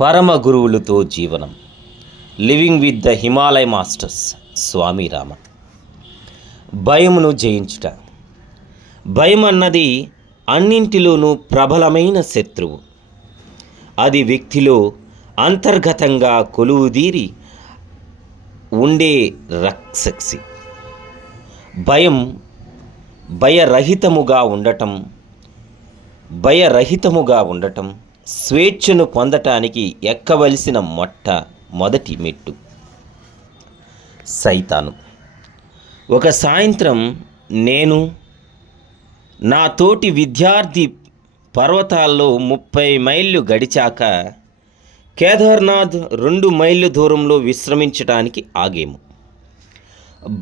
పరమ గురువులతో జీవనం. Living with the Himalaya masters Swami Raman. భయమును జయించుట. భయం అన్నది అన్నింటిలోనూ ప్రబలమైన శత్రువు. అది వ్యక్తిలో అంతర్గతంగా కొలువుదీరి ఉండే రక్షసి. భయరహితముగా ఉండటం స్వేచ్ఛను పొందటానికి ఎక్కవలసిన మొదటి మెట్టు. సైతాను. ఒక సాయంత్రం నేను నా తోటి విద్యార్థి పర్వతాల్లో 30 మైళ్ళు గడిచాక కేదార్నాథ్ 2 మైళ్ళ దూరంలో విశ్రమించడానికి ఆగాము.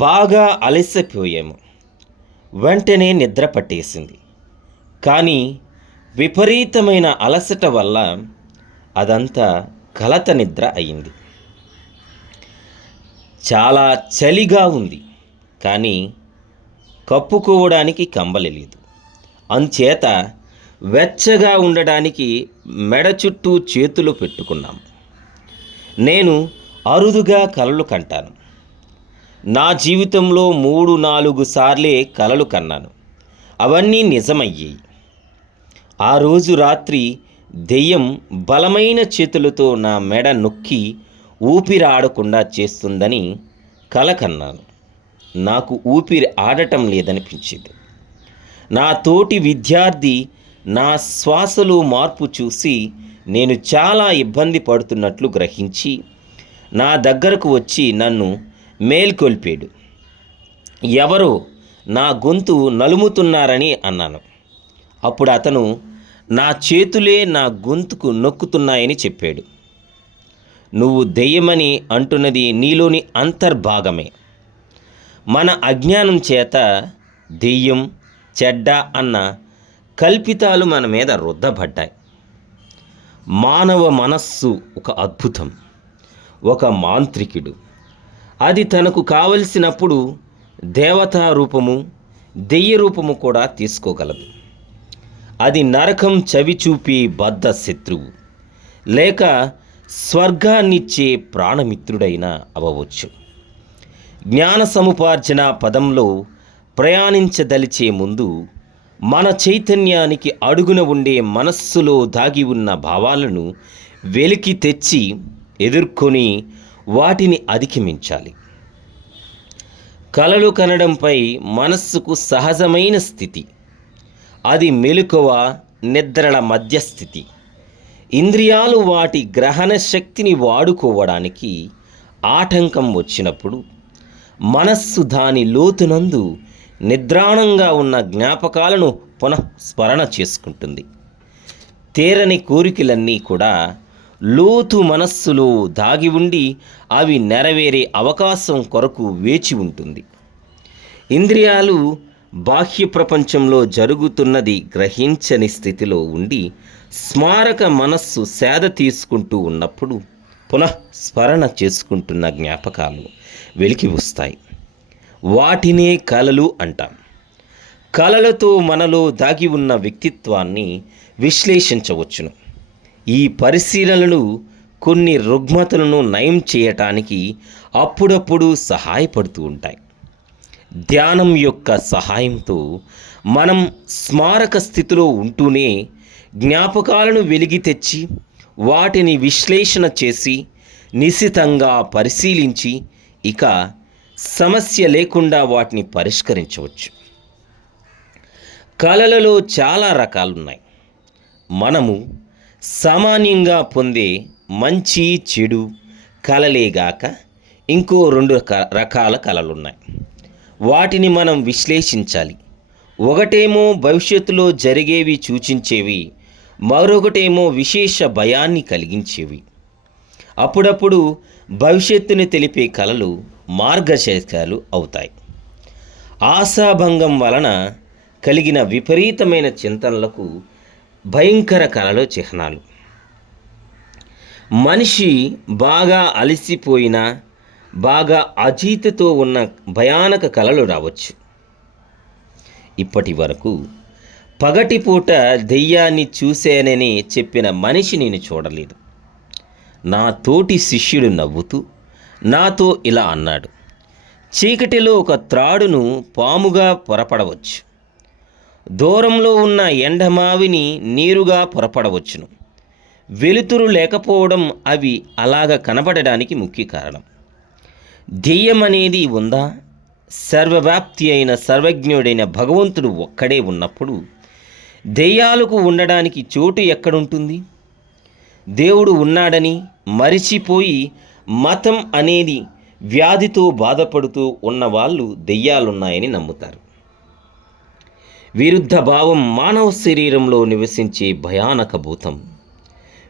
బాగా అలసిపోయాము. వెంటనే నిద్ర పట్టేసింది. కానీ విపరీతమైన అలసట వల్ల అదంతా కలత నిద్ర అయింది. చాలా చలిగా ఉంది, కానీ కప్పుకోవడానికి కంబలి లేదు. అంచేత వెచ్చగా ఉండడానికి మెడ చుట్టూ చేతులు పెట్టుకున్నాము. నేను అరుదుగా కలలు కంటాను. నా జీవితంలో 3-4 సార్లే కలలు కన్నాను. అవన్నీ నిజమయ్యాయి. ఆ రోజు రాత్రి దెయ్యం బలమైన చేతులతో నా మెడ నొక్కి ఊపిరి ఆడకుండా చేస్తుందని కల కన్నాను. నాకు ఊపిరి ఆడటం లేదనిపించింది. నా తోటి విద్యార్థి నా శ్వాసలో మార్పు చూసి నేను చాలా ఇబ్బంది పడుతున్నట్లు గ్రహించి నా దగ్గరకు వచ్చి నన్ను మేల్కొల్పాడు. ఎవరో నా గొంతు నలుముతున్నారని అన్నాను. అప్పుడు అతను నా చేతులే నా గొంతుకు నొక్కుతున్నాయని చెప్పాడు. నువ్వు దెయ్యమని అంటున్నది నీలోని అంతర్భాగమే. మన అజ్ఞానం చేత దెయ్యం, చెడ్డ అన్న కల్పితాలు మన మీద రుద్దబడ్డాయి. మానవ మనస్సు ఒక అద్భుతం, ఒక మాంత్రికుడు. అది తనకు కావలసినప్పుడు దేవతా రూపము, దెయ్య రూపము కూడా తీసుకోగలదు. అది నరకం చవిచూపే బద్ధ శత్రువు, లేక స్వర్గాన్నిచ్చే ప్రాణమిత్రుడైనా అవ్వవచ్చు. జ్ఞాన సముపార్జన పదంలో ప్రయాణించదలిచే ముందు మన చైతన్యానికి అడుగున ఉండే మనస్సులో దాగి ఉన్న భావాలను వెలికి తెచ్చి ఎదుర్కొని వాటిని అధిగమించాలి. కలలు కనడంపై మనస్సుకు సహజమైన స్థితి. అది మెలకువ, నిద్రల మధ్యస్థితి. ఇంద్రియాలు వాటి గ్రహణ శక్తిని వాడుకోవడానికి ఆటంకం వచ్చినప్పుడు మనస్సు దాని లోతునందు నిద్రాణంగా ఉన్న జ్ఞాపకాలను పునఃస్మరణ చేసుకుంటుంది. తీరని కోరికలన్నీ కూడా లోతు మనస్సులో దాగి ఉండి అవి నెరవేరే అవకాశం కొరకు వేచి ఉంటుంది. ఇంద్రియాలు బాహ్య ప్రపంచంలో జరుగుతున్నది గ్రహించని స్థితిలో ఉండి స్మారక మనస్సు సేద తీసుకుంటూ ఉన్నప్పుడు పునఃస్మరణ చేసుకుంటున్న జ్ఞాపకాలు వెలికి వస్తాయి. వాటినే కలలు అంటాం. కలలతో మనలో దాగి ఉన్న వ్యక్తిత్వాన్ని విశ్లేషించవచ్చును. ఈ పరిశీలనలు కొన్ని రుగ్మతలను నయం చేయటానికి అప్పుడప్పుడు సహాయపడుతూ ఉంటాయి. ధ్యానం యొక్క సహాయంతో మనం స్మారక స్థితిలో ఉంటూనే జ్ఞాపకాలను వెలిగి తెచ్చి వాటిని విశ్లేషణ చేసి నిశితంగా పరిశీలించి ఇక సమస్య లేకుండా వాటిని పరిష్కరించవచ్చు. కలలలో చాలా రకాలున్నాయి. మనము సామాన్యంగా పొందే మంచి చెడు కలలేగాక ఇంకో 2 రకాల కలలున్నాయి. వాటిని మనం విశ్లేషించాలి. ఒకటేమో భవిష్యత్తులో జరిగేవి సూచించేవి, మరొకటేమో విశేష భయాన్ని కలిగించేవి. అప్పుడప్పుడు భవిష్యత్తుని తెలిపే కలలు మార్గదర్శకాలు అవుతాయి. ఆశాభంగం వలన కలిగిన విపరీతమైన చింతనలకు భయంకర కలలు చిహ్నాలు. మనిషి బాగా అలసిపోయినా బాగా అజీతతో ఉన్న భయానక కలలు రావచ్చు. ఇప్పటి వరకు పగటిపూట దెయ్యాన్ని చూశానని చెప్పిన మనిషి నేను చూడలేదు. నా తోటి శిష్యుడు నవ్వుతూ నాతో ఇలా అన్నాడు, చీకటిలో ఒక త్రాడును పాముగా పొరపడవచ్చు, దూరంలో ఉన్న ఎండమావిని నీరుగా పొరపడవచ్చును. వెలుతురు లేకపోవడం అవి అలాగ కనబడడానికి ముఖ్య కారణం. దెయ్యం అనేది ఉందా? సర్వవ్యాప్తి అయిన సర్వజ్ఞుడైన భగవంతుడు ఒక్కడే ఉన్నప్పుడు దెయ్యాలకు ఉండడానికి చోటు ఎక్కడుంటుంది? దేవుడు ఉన్నాడని మరిచిపోయి మతం అనేది వ్యాధితో బాధపడుతూ ఉన్నవాళ్ళు దెయ్యాలున్నాయని నమ్ముతారు. విరుద్ధ భావం మానవ శరీరంలో నివసించే భయానక భూతం.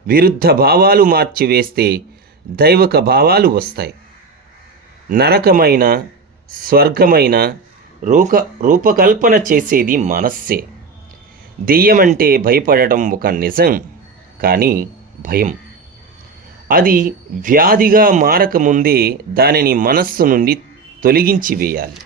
విరుద్ధ భావాలు మార్చివేస్తే దైవక భావాలు వస్తాయి. నరకమైన స్వర్గమైన రూపకల్పన చేసేది మనస్సే. దెయ్యమంటే భయపడటం ఒక నిజం, కానీ భయం అది వ్యాధిగా మారకముందే దానిని మనస్సు నుండి తొలగించి వేయాలి.